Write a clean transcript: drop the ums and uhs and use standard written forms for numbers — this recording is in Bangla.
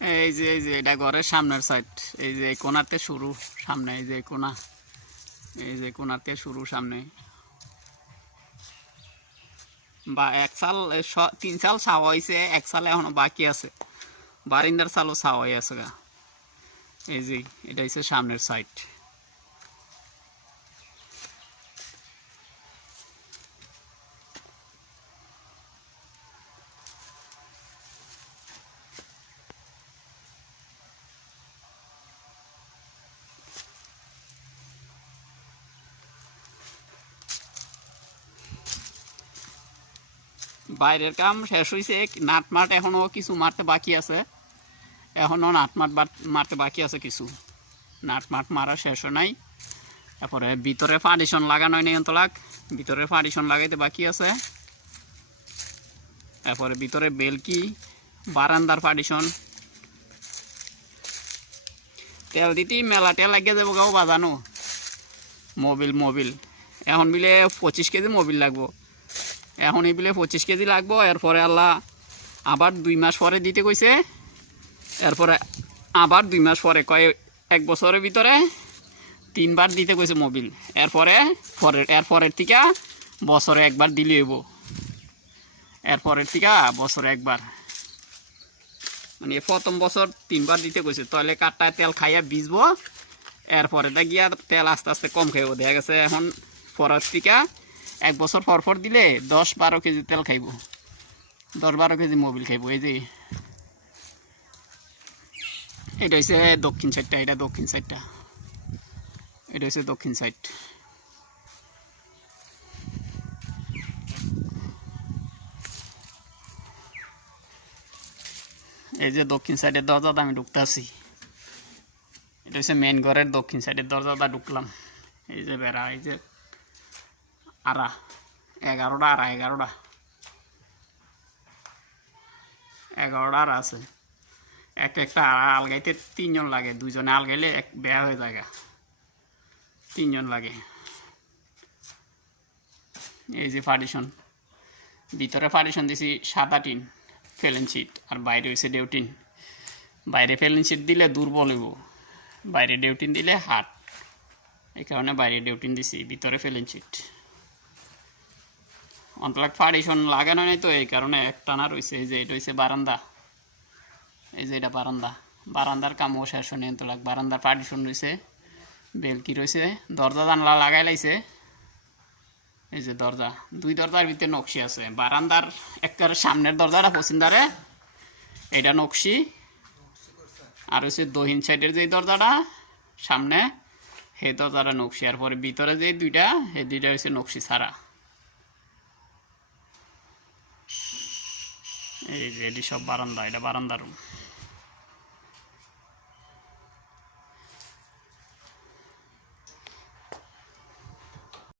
এই যে এটা ঘরের সামনের সাইড, এই যে কোনাতে শুরু, সামনে এই যে কোনা, এই যে কোনাতে শুরু সামনে। বা 1 সাল 3 সাল ছাওয়া হয়েছে, 1 সাল এখনো বাকি আছে, বারিন্দার সালও ছাওয়া হয়ে আছে গা। এই যে এটা হচ্ছে সামনের সাইড। বাইরের কাম শেষ হয়েছে, নাট মাঠ এখনো কিছু মারতে বাকি আছে, এখনো নাট মাঠ মারতে বাকি আছে কিছু, নাট মাঠ মারা শেষ নাই। তারপরে ভিতরে ফাউন্ডেশন লাগানো নেই অন্তলাক, ভিতরে ফাউন্ডেশন লাগাইতে বাকি আছে। তারপরে ভিতরে বেলকি, বারান্দার ফাউন্ডেশন, তেল দিতে মেলা তেল লাগিয়ে যাবো গাও বাজানো। মোবিল এখন বিলে 25 কেজি মোবিল লাগবো, এখন এই বিলে 25 কেজি লাগবো। এরপরে আল্লাহ আবার 2 মাস পরে দিতে কইছে, এরপরে আবার 2 মাস পরে কয় 1 বছরের ভিতরে 3 বার দিতে কইছে মোবিল। এরপরের থেকে বছরে 1 বার দিলে হইব, এরপরের থেকে বছরে 1 বার, মানে প্রথম বছর 3 বার দিতে কইছে। তাহলে কাঠটায় তেল খাইয়া ভিজবো, এরপরে গিয়া তেল আস্তে আস্তে কম খাইব। দেখা গেছে এখন পরের থেকে 1 বছর পর দিলে 10-12 কেজি তেল খাইব, 10-12 কেজি মোবিল খাইব। এই যে এটা হচ্ছে দক্ষিণ সাইডটা, এটা দক্ষিণ সাইডটা, এটা হচ্ছে দক্ষিণ সাইড। এই যে দক্ষিণ সাইডের দরজাটা আমি ঢুকতে আসি, এটা হচ্ছে মেন ঘরের দক্ষিণ সাইডের দরজাটা ঢুকলাম। এই যে বেড়া, এই যে আড়া 11টা আড়া, 11টা আড়া আছে। একটা আড়া আলগাইতে 3 জন লাগে, 2 জনে আলগাইলে বেয়া হয়ে যায়, 3 জন লাগে। এই যে পার্টিশন, ভিতরে পার্টিশন দিছি সাদা টিন ফেলেন শিট, আর বাইরে হয়েছে ডেউটিন। বাইরে ফেলেন শিট দিলে দুর্বল হইব, বাইরে ডেউটিন দিলে হাট, এই কারণে বাইরে ডেউটিন দিছি, ভিতরে ফেলেন শিট। অন্তলাক পার্টিশন লাগানো নেই তো, এই কারণে একটানা রয়েছে। এই যে এটা হচ্ছে বারান্দা, এই যে এটা বারান্দার কামও শেষ হয়নি অন্তলাক। বারান্দার পার্টিশন রয়েছে, বেলকি রয়েছে, দরজা জানলা লাগাই লাইছে। এই যে দরজা, 2 দরজার ভিতরে নকশি আছে। বারান্দার একবারে সামনের দরজাটা পছন্দারে, এটা নকশি। আর হচ্ছে দক্ষিণ সাইডের যে দরজাটা সামনে, সেই দরজাটা নকশি। আর পরে ভিতরে যে 2টা, এই 2টা হচ্ছে নকশি ছাড়া। এই যে এটি সব বারান্দা, এটা বারান্দা রুম।